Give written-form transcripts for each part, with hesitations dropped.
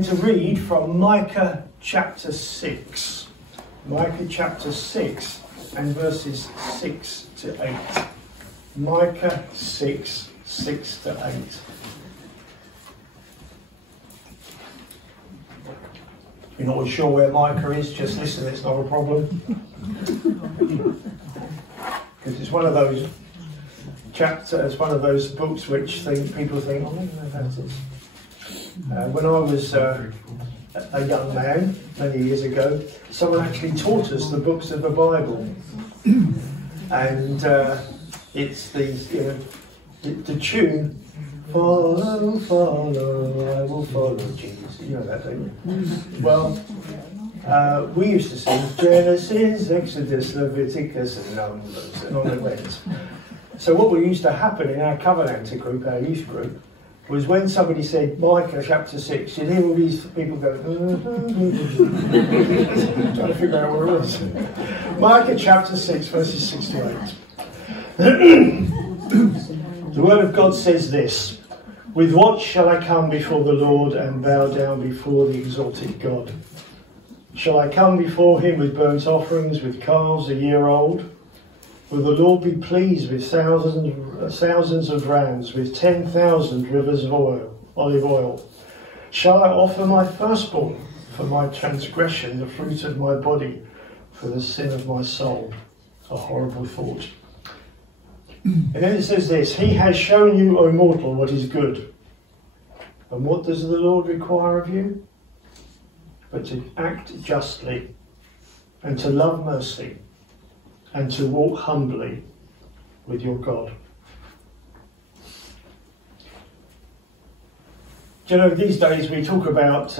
going to read from Micah chapter 6. Micah chapter 6 and verses 6 to 8. Micah 6, 6 to 8. If you're not sure where Micah is, just listen, it's not a problem. Because it's one of those chapters, one of those books which people think, oh, I don't know about this. When I was a young man, many years ago, someone actually taught us the books of the Bible. And it's the tune, follow, follow, I will follow Jesus. You know that, don't you? Well, we used to sing Genesis, Exodus, Leviticus, and Numbers, and on it went. So what used to happen in our Covenanter group, our youth group, was when somebody said Micah chapter 6, you'd hear all these people go, trying to figure out where it was. Micah chapter 6, verses 6 to 8. The word of God says this: with what shall I come before the Lord and bow down before the exalted God? Shall I come before him with burnt offerings, with calves a year old? Will the Lord be pleased with thousands of rams, with 10,000 rivers of olive oil? Shall I offer my firstborn for my transgression, the fruit of my body for the sin of my soul? A horrible thought. And then it says this: he has shown you, O mortal, what is good. And what does the Lord require of you? But to act justly, and to love mercy, and to walk humbly with your God. Do you know, these days we talk about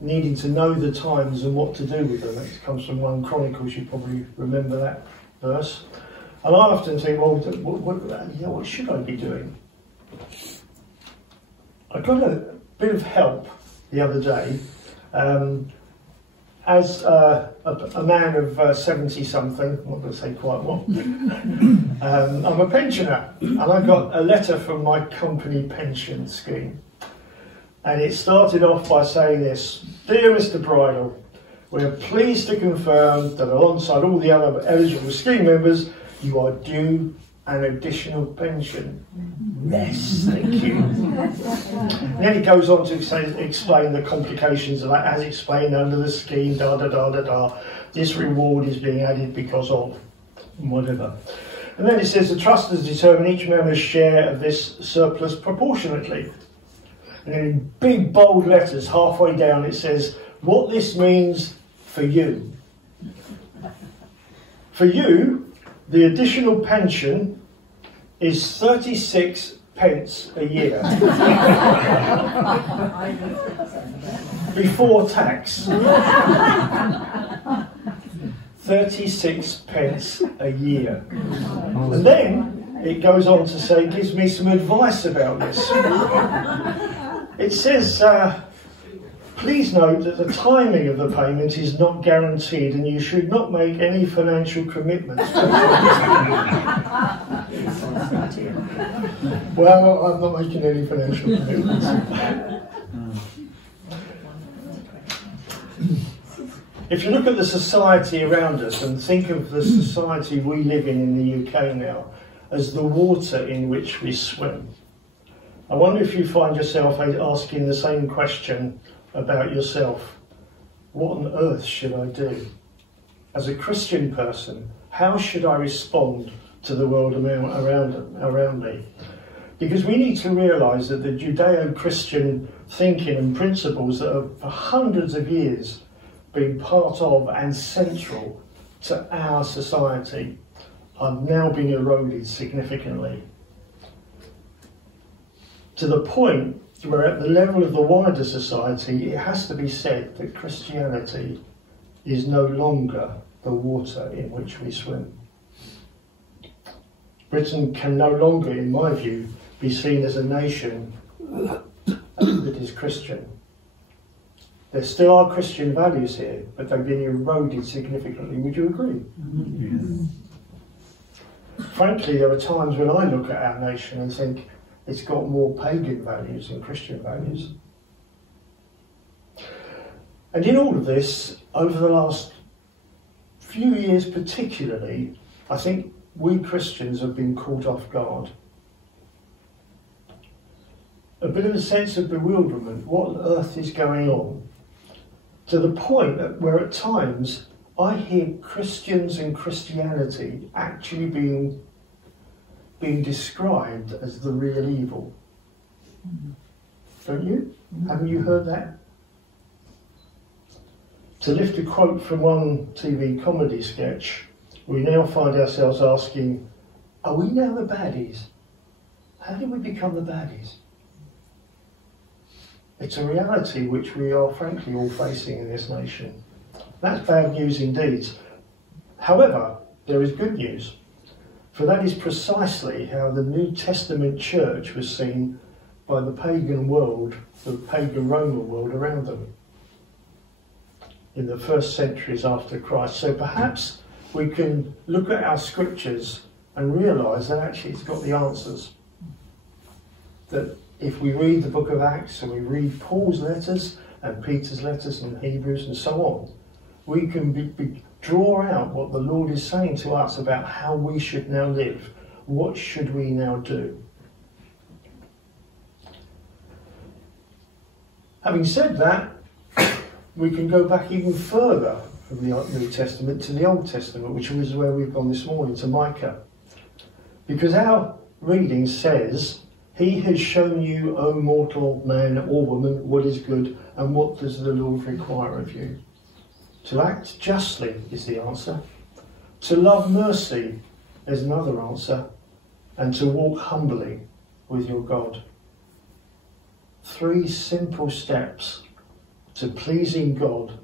needing to know the times and what to do with them. That comes from 1 Chronicles, you probably remember that verse. And I often think, well, what should I be doing? I got a bit of help the other day. As a man of 70-something, I'm not going to say quite what, I'm a pensioner, and I got a letter from my company pension scheme. And it started off by saying this: dear Mr. Bridle, we are pleased to confirm that alongside all the other eligible scheme members, you are due an additional pension. Yes, thank you. And then it goes on to explain the complications of that, as explained under the scheme, this reward is being added because of whatever. And then it says the trust has determined each member's share of this surplus proportionately. And then in big bold letters halfway down it says what this means for you. For you, the additional pension is 36 pence a year before tax. 36 pence a year. And then it goes on to say, gives me some advice about this. It says, please note that the timing of the payment is not guaranteed and you should not make any financial commitments. Well, I'm not making any financial commitments. If you look at the society around us and think of the society we live in the UK now as the water in which we swim, I wonder if you find yourself asking the same question about yourself. What on earth should I do? As a Christian person, how should I respond to the world around me? Because we need to realise that the Judeo-Christian thinking and principles that have for hundreds of years been part of and central to our society are now being eroded significantly. To the point where at the level of the wider society, it has to be said that Christianity is no longer the water in which we swim. Britain can no longer, in my view, be seen as a nation that is Christian. There still are Christian values here, but they've been eroded significantly. Would you agree? Yes. Frankly, there are times when I look at our nation and think it's got more pagan values than Christian values. And in all of this, over the last few years particularly, I think we Christians have been caught off guard. A bit of a sense of bewilderment. What on earth is going on? To the point where at times I hear Christians and Christianity actually being described as the real evil. Don't you? Haven't you heard that? To lift a quote from one TV comedy sketch, we now find ourselves asking, are we now the baddies? How did we become the baddies? It's a reality which we are frankly all facing in this nation. That's bad news indeed. However, there is good news, for that is precisely how the New Testament church was seen by the pagan world, the pagan Roman world around them in the first centuries after Christ. So perhaps we can look at our scriptures and realise that actually it's got the answers. That if we read the book of Acts and we read Paul's letters and Peter's letters and Hebrews and so on, we can draw out what the Lord is saying to us about how we should now live. What should we now do? Having said that, we can go back even further from the New Testament to the Old Testament, which is where we've gone this morning, to Micah. Because our reading says, he has shown you, O mortal man or woman, what is good, and what does the Lord require of you? To act justly is the answer. To love mercy is another answer. And to walk humbly with your God. 3 simple steps to pleasing God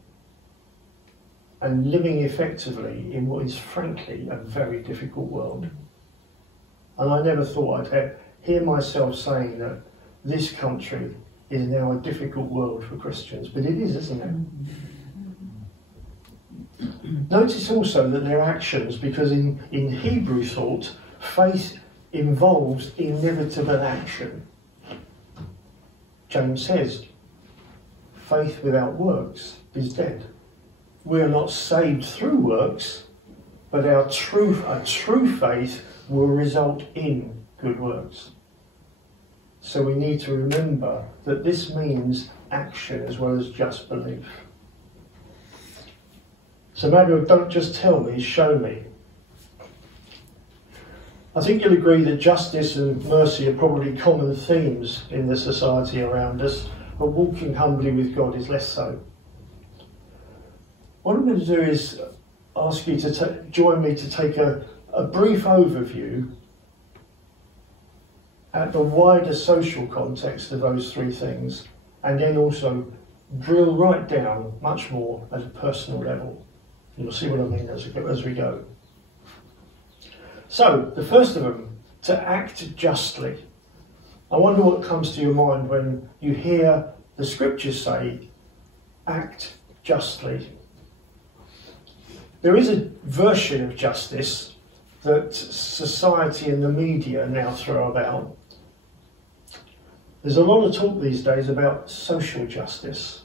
and living effectively in what is frankly a very difficult world. And I never thought I'd hear myself saying that this country is now a difficult world for Christians, but it is, isn't it? Notice also that their actions, because in Hebrew thought, faith involves inevitable action. James says, faith without works is dead. We are not saved through works, but a true faith will result in good works. So we need to remember that this means action as well as just belief. It's a matter of don't just tell me, show me. I think you'll agree that justice and mercy are probably common themes in the society around us, but walking humbly with God is less so. What I'm going to do is ask you to join me to take a brief overview at the wider social context of those 3 things, and then also drill right down much more at a personal level. You'll see what I mean as we go. So, the first of them, to act justly. I wonder what comes to your mind when you hear the scriptures say, act justly. There is a version of justice that society and the media now throw about. There's a lot of talk these days about social justice,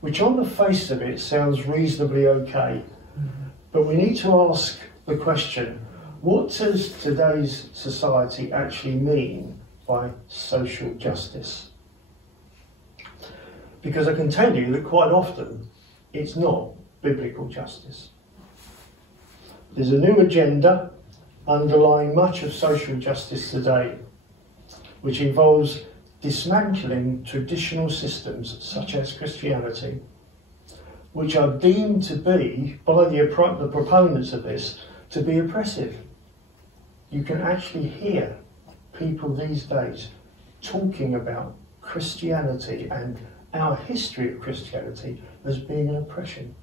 which on the face of it sounds reasonably okay. But we need to ask the question, what does today's society actually mean by social justice? Because I can tell you that quite often it's not biblical justice. There's a new agenda underlying much of social justice today, which involves dismantling traditional systems such as Christianity, which are deemed to be, by the proponents of this, to be oppressive. You can actually hear people these days talking about Christianity and our history of Christianity as being an oppression.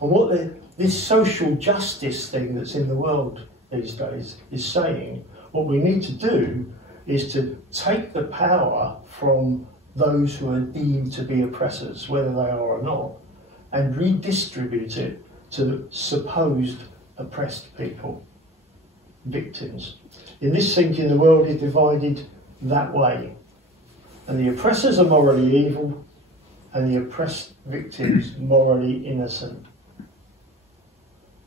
And what this social justice thing that's in the world these days is saying, what we need to do is to take the power from those who are deemed to be oppressors, whether they are or not, and redistribute it to supposed oppressed people, victims. In this thinking, the world is divided that way, and the oppressors are morally evil, and the oppressed victims morally innocent.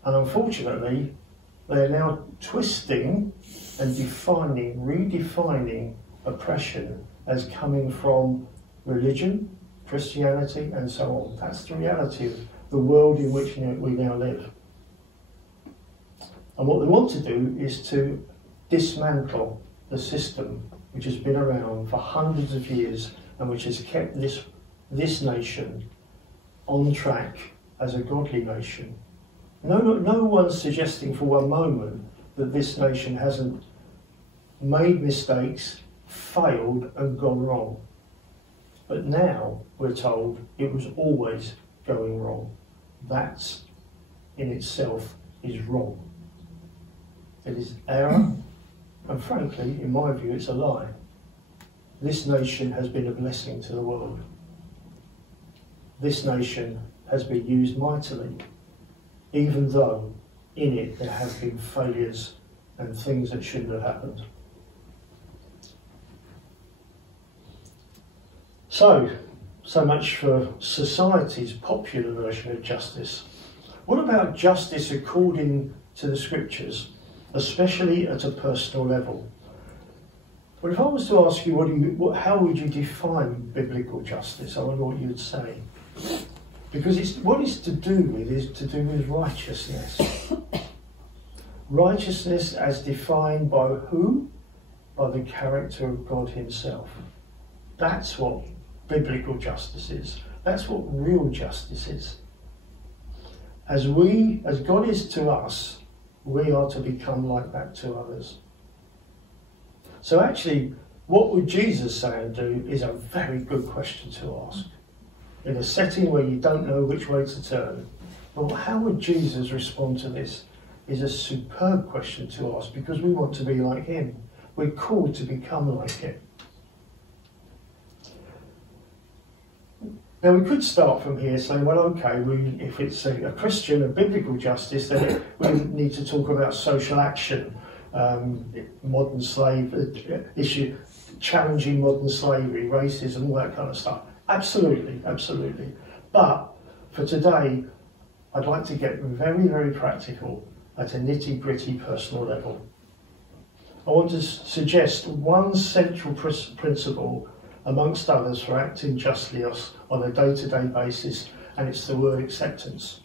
And unfortunately, they are now twisting and redefining oppression as coming from religion, Christianity, and so on. That's the reality of the world in which we now live. And what they want to do is to dismantle the system which has been around for hundreds of years and which has kept this nation on track as a godly nation. No one's suggesting for one moment that this nation hasn't made mistakes, failed and gone wrong. But now we're told it was always going wrong. That in itself is wrong. It is error, and frankly, in my view, it's a lie. This nation has been a blessing to the world. This nation has been used mightily, even though in it there have been failures and things that shouldn't have happened. So much for society's popular version of justice. What about justice according to the scriptures, especially at a personal level? Well, if I was to ask you, how would you define biblical justice, I wonder what you would say. Because what it's to do with is to do with righteousness. Righteousness as defined by who? By the character of God himself. That's what biblical justice is. That's what real justice is. As God is to us, we are to become like that to others. So actually, what would Jesus say and do is a very good question to ask. In a setting where you don't know which way to turn. But how would Jesus respond to this is a superb question to ask, because we want to be like him. We're called to become like him. Now we could start from here saying, well, okay, if it's a Christian, a biblical justice, then we need to talk about social action, modern slave issue, challenging modern slavery, racism, all that kind of stuff. Absolutely, absolutely. But for today, I'd like to get very, very practical at a nitty-gritty personal level. I want to suggest one central principle amongst others for acting justly on a day-to-day basis, and it's the word acceptance.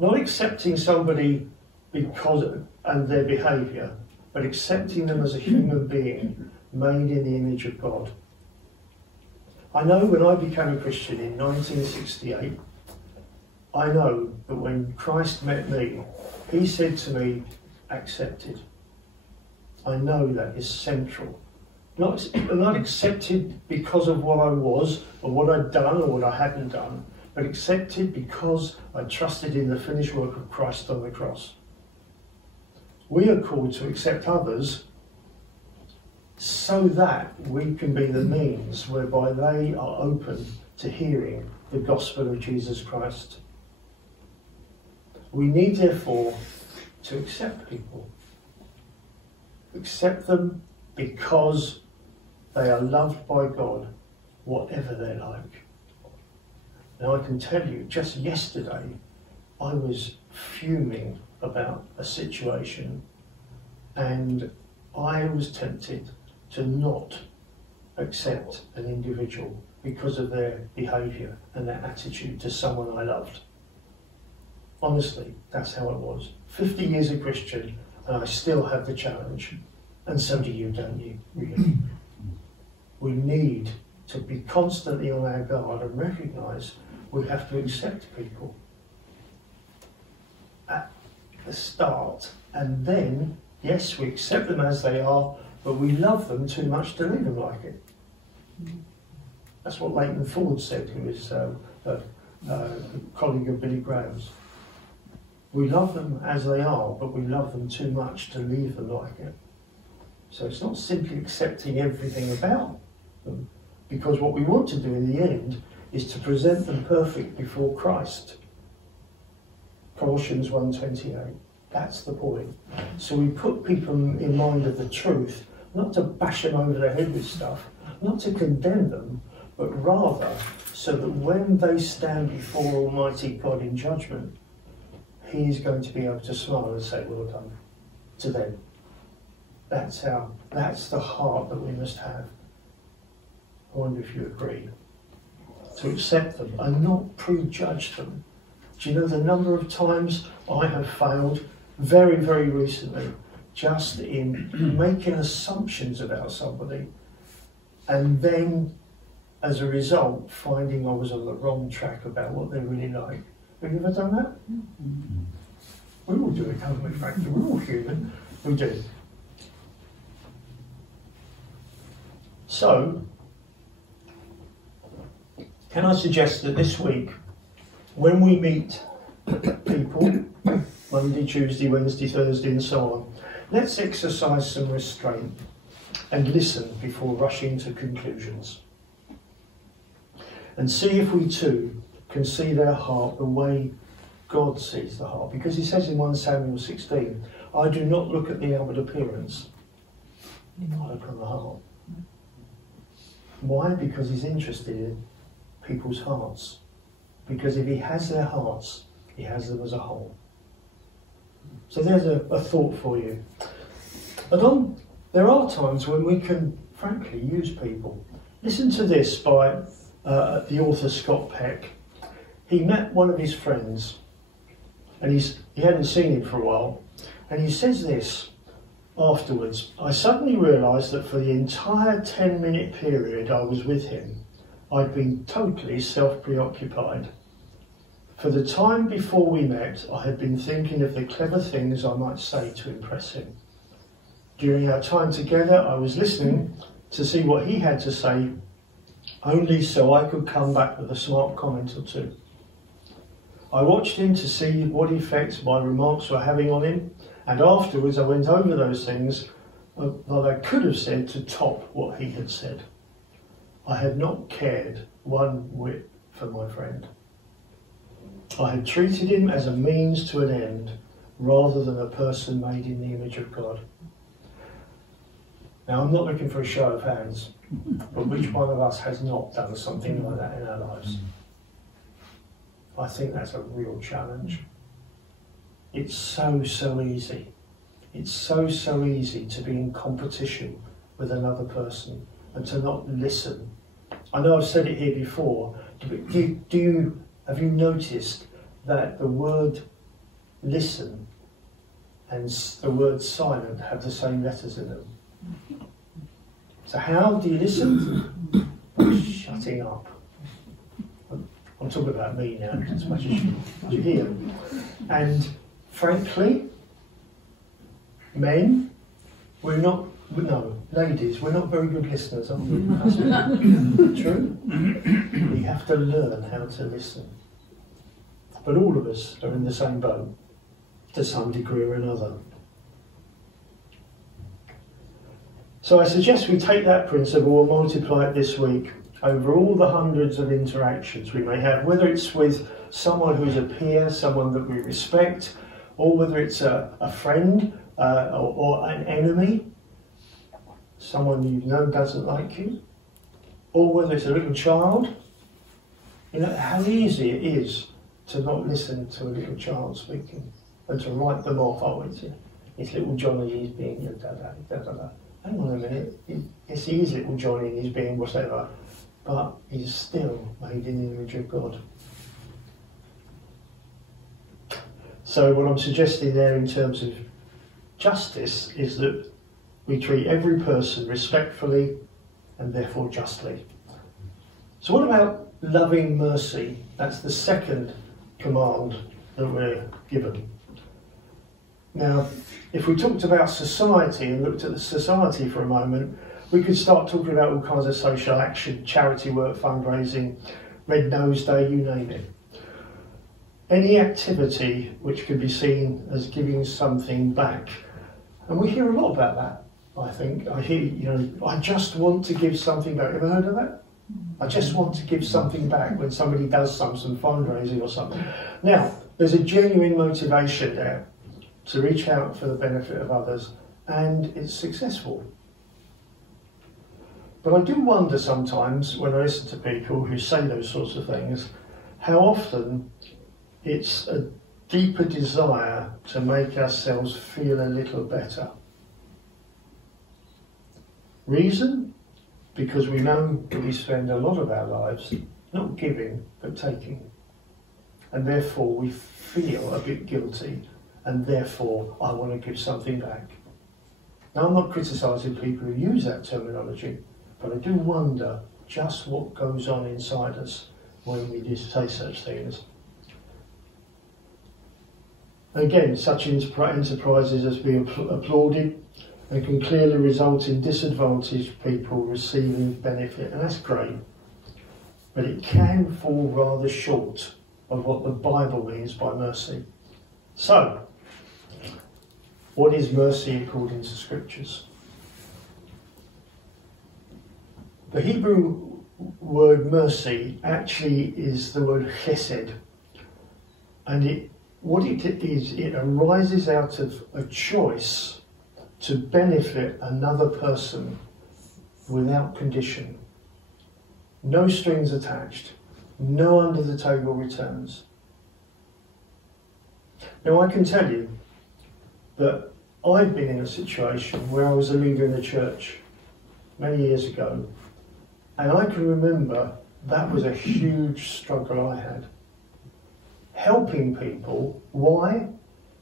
Not accepting somebody because and their behaviour, but accepting them as a human being made in the image of God. I know when I became a Christian in 1968, I know that when Christ met me, he said to me, accepted. I know that is central. Not accepted because of what I was, or what I'd done, or what I hadn't done, but accepted because I trusted in the finished work of Christ on the cross. We are called to accept others so that we can be the means whereby they are open to hearing the gospel of Jesus Christ. We need, therefore, to accept people. Accept them because they are loved by God, whatever they're like. Now I can tell you, just yesterday, I was fuming about a situation, and I was tempted to not accept an individual because of their behaviour and their attitude to someone I loved. Honestly, that's how it was. 50 years a Christian, and I still have the challenge. And so do you, don't you? Really? We need to be constantly on our guard and recognise we have to accept people at the start, and then, yes, we accept them as they are, but we love them too much to leave them like it. That's what Leighton Ford said, who is a colleague of Billy Graham's. We love them as they are, but we love them too much to leave them like it. So it's not simply accepting everything about them, because what we want to do in the end is to present them perfect before Christ. Colossians 1:28. That's the point. So we put people in mind of the truth, not to bash them over the head with stuff, not to condemn them, but rather so that when they stand before Almighty God in judgment, He is going to be able to smile and say, well done, to them. That's the heart that we must have. I wonder if you agree. To accept them and not prejudge them. Do you know the number of times I have failed very, very recently just in making assumptions about somebody, and then as a result finding I was on the wrong track about what they're really like. Have you ever done that? Mm-hmm. We all do it, don't we, frankly? We're all human. We do. So, can I suggest that this week, when we meet people, Monday, Tuesday, Wednesday, Thursday and so on, let's exercise some restraint and listen before rushing to conclusions. And see if we too can see their heart the way God sees the heart. Because He says in 1 Samuel 16, I do not look at the outward appearance, I look on the heart. Why? Because He's interested in people's hearts. Because if He has their hearts, He has them as a whole. So there's a thought for you. And there are times when we can, frankly, use people. Listen to this by the author Scott Peck. He met one of his friends, and he hadn't seen him for a while, and he says this afterwards: I suddenly realised that for the entire 10-minute period I was with him, I'd been totally self-preoccupied. For the time before we met, I had been thinking of the clever things I might say to impress him. During our time together, I was listening to see what he had to say, only so I could come back with a smart comment or two. I watched him to see what effect my remarks were having on him, and afterwards I went over those things that I could have said to top what he had said. I had not cared one whit for my friend. I had treated him as a means to an end, rather than a person made in the image of God. Now, I'm not looking for a show of hands, but which one of us has not done something like that in our lives? I think that's a real challenge. It's so easy. It's so easy to be in competition with another person and to not listen. I know I've said it here before, but have you noticed that the word listen and the word silent have the same letters in them? So how do you listen? By shutting up. I'm talking about me now, as much as you hear. And frankly, men, ladies, we're not very good listeners, are we? True? We have to learn how to listen. But all of us are in the same boat, to some degree or another. So I suggest we take that principle and multiply it this week over all the hundreds of interactions we may have, whether it's with someone who's a peer, someone that we respect, or whether it's a friend or an enemy, someone you know doesn't like you, or whether it's a little child. You know how easy it is to not listen to a little child speaking and to write them off. Oh, it's little Johnny, he's being da-da-da-da-da. Hang on a minute, yes, he is little Johnny, he's being whatever, but he's still made in the image of God. So what I'm suggesting there in terms of justice is that we treat every person respectfully and therefore justly. So what about loving mercy? That's the second command that we're given. Now, if we talked about society and looked at the society for a moment, we could start talking about all kinds of social action, charity work, fundraising, Red Nose Day, you name it. Any activity which can be seen as giving something back. And we hear a lot about that, I think. I hear, I just want to give something back. Ever heard of that? I just want to give something back when somebody does some fundraising or something. Now, there's a genuine motivation there to reach out for the benefit of others, and it's successful. But I do wonder sometimes when I listen to people who say those sorts of things, how often it's a deeper desire to make ourselves feel a little better. Reason? Because we know that we spend a lot of our lives not giving but taking. And therefore we feel a bit guilty, and therefore I want to give something back. Now, I'm not criticising people who use that terminology, but I do wonder just what goes on inside us when we do say such things. Again, such enterprises as being applauded and can clearly result in disadvantaged people receiving benefit, and that's great, but it can fall rather short of what the Bible means by mercy. So, what is mercy according to Scriptures? The Hebrew word mercy actually is the word chesed, and what it is, it arises out of a choice to benefit another person without condition. No strings attached, no under the table returns. Now, I can tell you that I've been in a situation where I was a leader in a church many years ago, and I can remember that was a huge struggle I had. Helping people, why?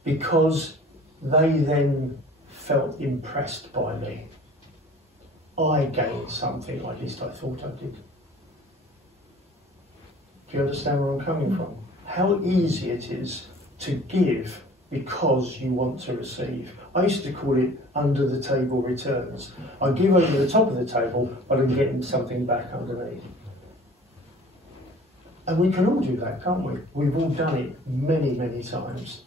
Because they then felt impressed by me. I gained something, at least I thought I did. Do you understand where I'm coming from? How easy it is to give because you want to receive. I used to call it under the table returns. I give over the top of the table, but I'm getting something back underneath. And we can all do that, can't we? We've all done it many, many times.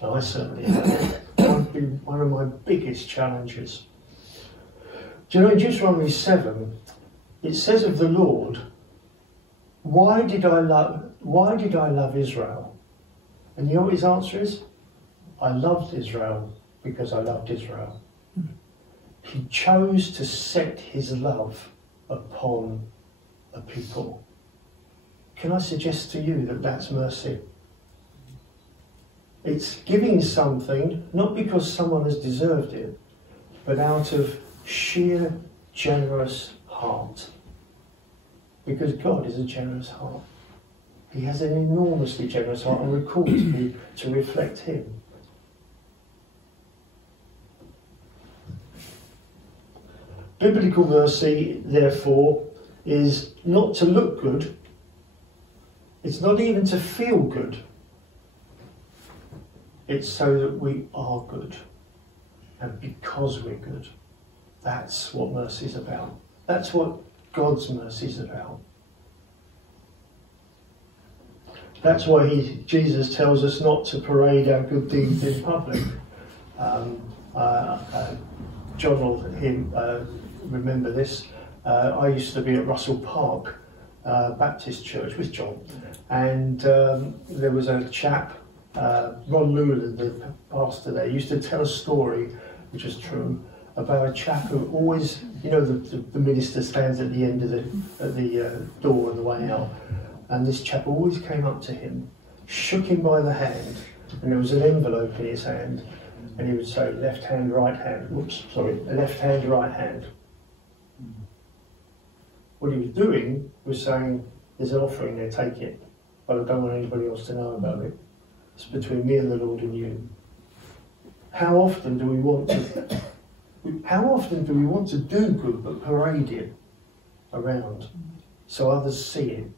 And I certainly have. It's been one of my biggest challenges. Do you know, in Deuteronomy 7, it says of the Lord, why did I love Israel? And you know what his answer is? I loved Israel because I loved Israel. He chose to set his love upon a people. Can I suggest to you that that's mercy? It's giving something, not because someone has deserved it, but out of sheer generous heart. Because God is a generous heart. He has an enormously generous heart, and we're called to reflect him. Biblical mercy, therefore, is not to look good. It's not even to feel good. It's so that we are good. And because we're good. That's what mercy is about. That's what God's mercy is about. That's why Jesus tells us not to parade our good deeds in public. John will remember this. I used to be at Russell Park Baptist Church with John, and there was a chap, Ron Lewland, the pastor there, used to tell a story, which is true, about a chap who always, you know, the minister stands at the end of the door on the way out, and this chap always came up to him, shook him by the hand, and there was an envelope in his hand, and he would say, left hand, right hand, left hand, right hand. What he was doing was saying, there's an offering there, take it, but I don't want anybody else to know about it. It's between me and the Lord and you. How often do we want to do good but parade it around so others see it?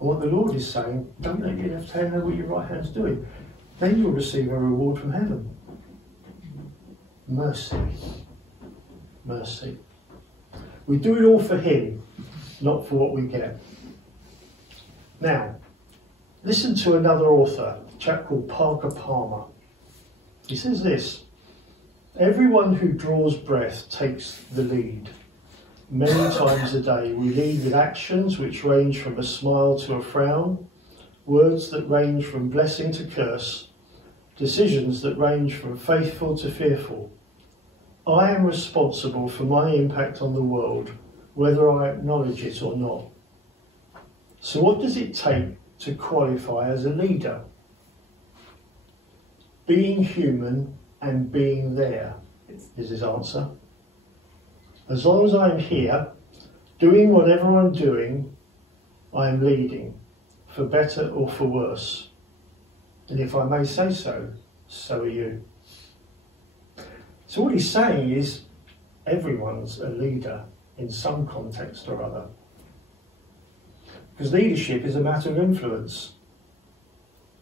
And what the Lord is saying, don't let your left hand know what your right hand's doing. Then you'll receive a reward from heaven. Mercy. Mercy. We do it all for him, not for what we get. Now, listen to another author, a chap called Parker Palmer. He says this: everyone who draws breath takes the lead. Many times a day we lead with actions which range from a smile to a frown, words that range from blessing to curse, decisions that range from faithful to fearful. I am responsible for my impact on the world, whether I acknowledge it or not. So what does it take to qualify as a leader? Being human and being there is his answer. As long as I'm here, doing whatever I'm doing, I am leading, for better or for worse. And if I may say so, so are you. So what he's saying is, everyone's a leader in some context or other. Because leadership is a matter of influence.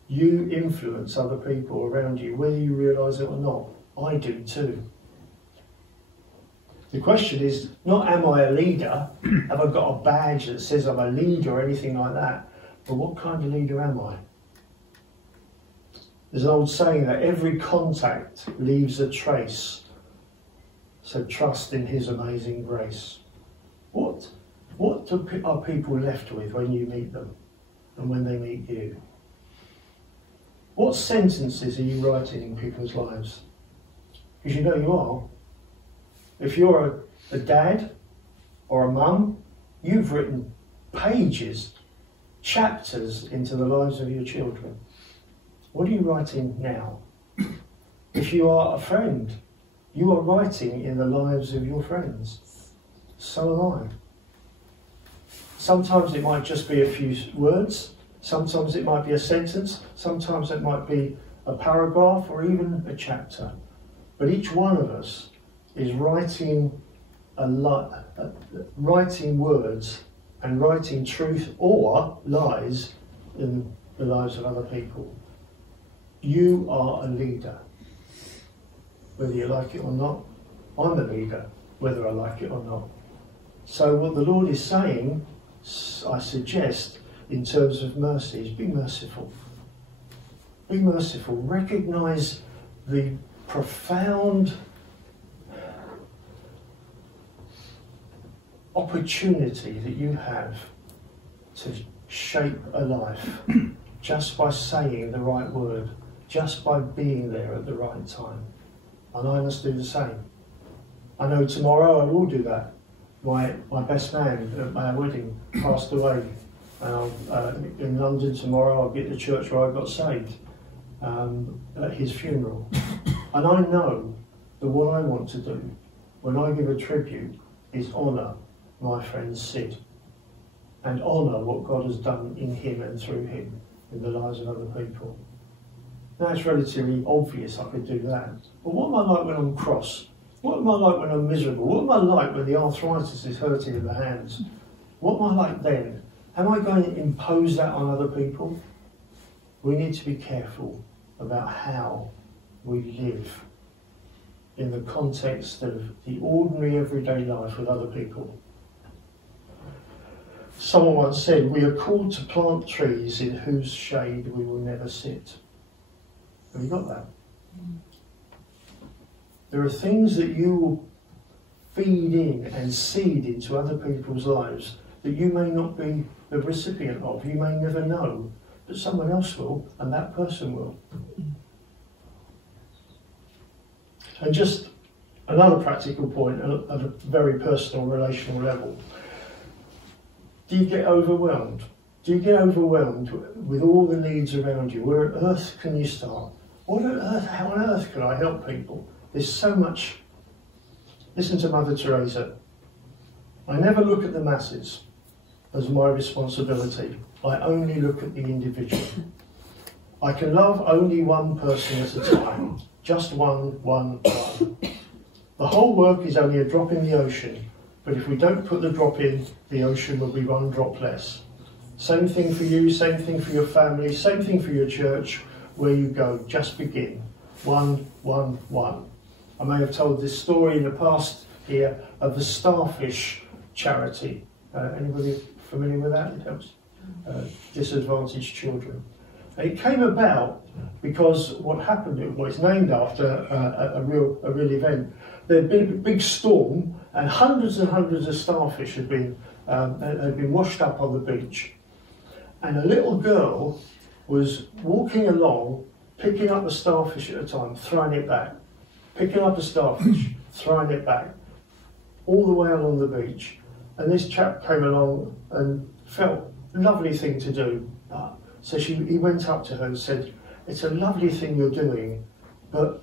You influence other people around you, whether you realise it or not. I do too. The question is not, am I a leader? Have I got a badge that says I'm a leader or anything like that? But what kind of leader am I? There's an old saying that every contact leaves a trace. So trust in his amazing grace. What are people left with when you meet them and when they meet you? What sentences are you writing in people's lives? Because you know you are. If you're a dad or a mum, you've written pages, chapters into the lives of your children. What are you writing now? If you are a friend, you are writing in the lives of your friends. So am I. Sometimes it might just be a few words, sometimes it might be a sentence, sometimes it might be a paragraph or even a chapter. But each one of us is writing writing words and writing truth or lies in the lives of other people. You are a leader, whether you like it or not. I'm a leader, whether I like it or not. So what the Lord is saying, I suggest, in terms of mercy, is be merciful. Be merciful. Recognise the profound opportunity that you have to shape a life just by saying the right word, just by being there at the right time. And I must do the same. I know tomorrow I will do that. My best man at my wedding passed away. In London tomorrow I'll be at the church where I got saved at his funeral. And I know that what I want to do when I give a tribute is honour my friend Sid and honour what God has done in him and through him in the lives of other people. Now it's relatively obvious I could do that. But what am I like when I'm cross? What am I like when I'm miserable? What am I like when the arthritis is hurting in the hands? What am I like then? Am I going to impose that on other people? We need to be careful about how we live in the context of the ordinary everyday life with other people. Someone once said, we are called to plant trees in whose shade we will never sit. Have you got that? There are things that you will feed in and seed into other people's lives that you may not be the recipient of, you may never know, but someone else will, and that person will. And just another practical point at a very personal, relational level. Do you get overwhelmed? Do you get overwhelmed with all the needs around you? Where on earth can you start? What on earth, how on earth can I help people? There's so much. Listen to Mother Teresa. I never look at the masses as my responsibility. I only look at the individual. I can love only one person at a time. Just one. The whole work is only a drop in the ocean, but if we don't put the drop in, the ocean will be one drop less. Same thing for you, same thing for your family, same thing for your church. Where you go, just begin. One. I may have told this story in the past here of the Starfish charity. Anybody familiar with that? It helps disadvantaged children. It came about because what happened, well, it's named after a real event. There had been a big storm and hundreds and hundreds of starfish had been washed up on the beach. And a little girl was walking along, picking up the starfish at a time, throwing it back. picking up a starfish, throwing it back, all the way along the beach. And this chap came along and felt a lovely thing to do. So he went up to her and said, "It's a lovely thing you're doing, but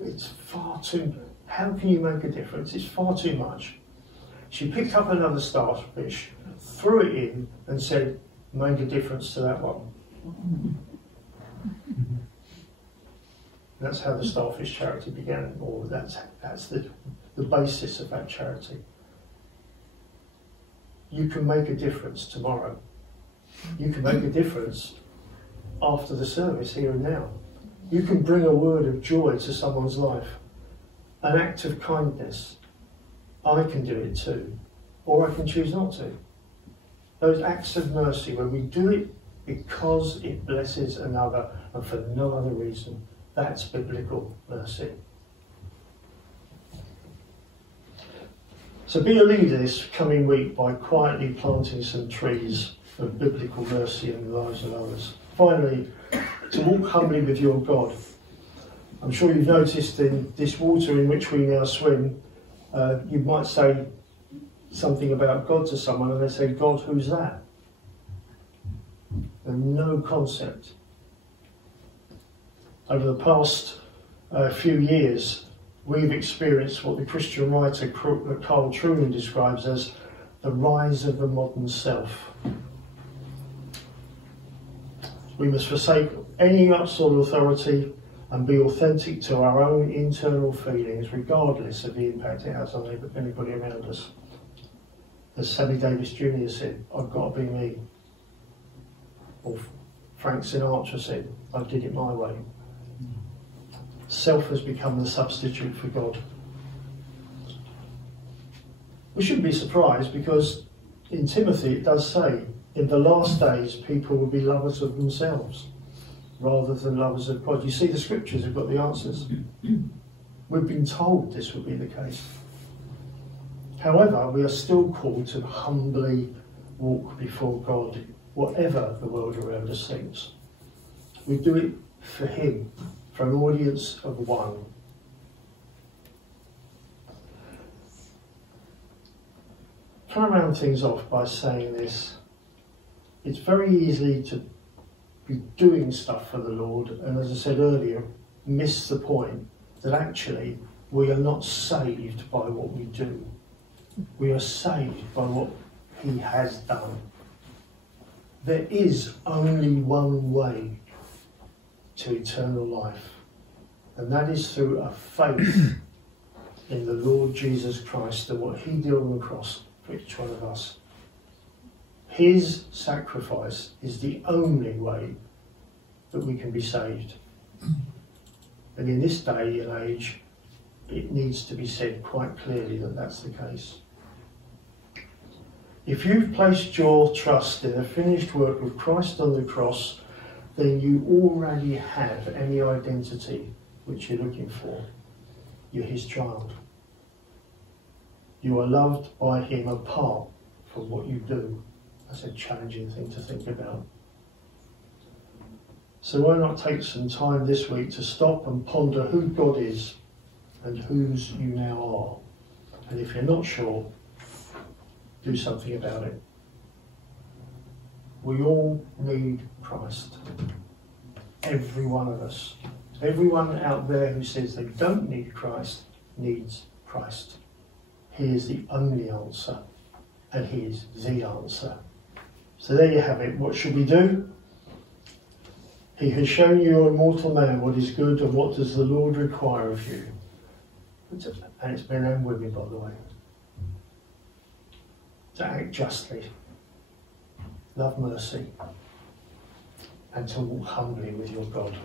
it's far too, how can you make a difference? It's far too much." She picked up another starfish, threw it in and said, "Made a difference to that one." That's how the Starfish Charity began, or that's the basis of that charity. You can make a difference tomorrow. You can make a difference after the service, here and now. You can bring a word of joy to someone's life, an act of kindness. I can do it too, or I can choose not to. Those acts of mercy, when we do it because it blesses another and for no other reason, that's biblical mercy. So be a leader this coming week by quietly planting some trees of biblical mercy in the lives of others. Finally, to walk humbly with your God. I'm sure you've noticed in this water in which we now swim, you might say something about God to someone and they say, "God, who's that?" And no concept. Over the past few years, we've experienced what the Christian writer Carl Trueman describes as the rise of the modern self. We must forsake any outside authority and be authentic to our own internal feelings, regardless of the impact it has on anybody around us. As Sammy Davis Jr. said, "I've got to be me." Or Frank Sinatra said, "I did it my way." Self has become the substitute for God. We shouldn't be surprised, because in Timothy it does say, in the last days people will be lovers of themselves rather than lovers of God. You see, the scriptures have got the answers. We've been told this would be the case. However, we are still called to humbly walk before God, whatever the world around us thinks. We do it for Him, for an audience of one. Try and round things off by saying this. It's very easy to be doing stuff for the Lord, and as I said earlier, miss the point that actually we are not saved by what we do. We are saved by what He has done. There is only one way to eternal life, and that is through a faith in the Lord Jesus Christ and what He did on the cross for each one of us. His sacrifice is the only way that we can be saved. And in this day and age, it needs to be said quite clearly that that's the case. If you've placed your trust in the finished work of Christ on the cross, then you already have any identity which you're looking for. You're His child. You are loved by Him apart from what you do. That's a challenging thing to think about. So why not take some time this week to stop and ponder who God is and whose you now are. And if you're not sure, do something about it. We all need Christ. Every one of us. Everyone out there who says they don't need Christ needs Christ. He is the only answer, and He is the answer. So there you have it. What should we do? He has shown you, your mortal man, what is good, and what does the Lord require of you. And it's men and women, by the way. To act justly, love mercy, and to walk humbly with your God.